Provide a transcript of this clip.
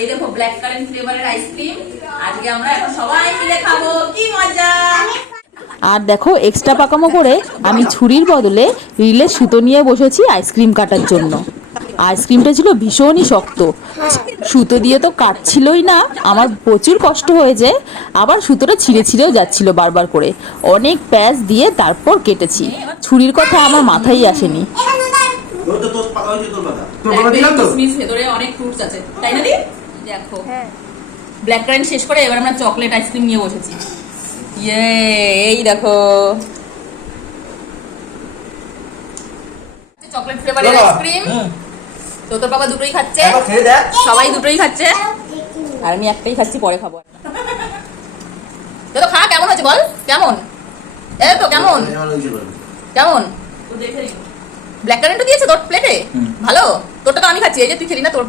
এই দেখো black current ফ্লেভারের আইসক্রিম আজকে আমরা এখন সবাই মিলে খাবো, কি মজা। আর দেখো এক্সট্রা পাকামো করে আমি ছুরির বদলে রিলের সুতো নিয়ে বসেছি আইসক্রিম কাটার জন্য। আইসক্রিমটা ছিল ভীষণই শক্ত, সুতো দিয়ে তো কাটছিলই না, আমার প্রচুর কষ্ট হয়েছে। আবার সুতোটা ছিঁড়ে ছিঁড়েও যাচ্ছিল বারবার করে। অনেক প্যাঁচ দিয়ে তারপর কেটেছি। ছুরির কথা আমার মাথায় আসেনি। ভেতরে অনেক ফ্রুটস আছে, তাই না দি? দেখো ব্ল্যাক কারেন্ট শেষ করে এবার আমরা চকলেট আইসক্রিম নিয়ে বসেছি। ইয়ে, এই দেখো চকলেট ফ্লেভারের আইসক্রিম। তোর বাবা দুটোই খাচ্ছে, সবাই দুটোই খাচ্ছে, আর আমি একটাই খাচ্ছি, পরে খাবো। তো খা, কেমন হয়েছে বল? কেমন এই তো কেমন কেমন ব্ল্যাক কারেন্টও দিয়েছে তোর প্লেটে? ভালো। তোরটা তো আমি খাচ্ছি, এই যে তুই খেলি না, তোর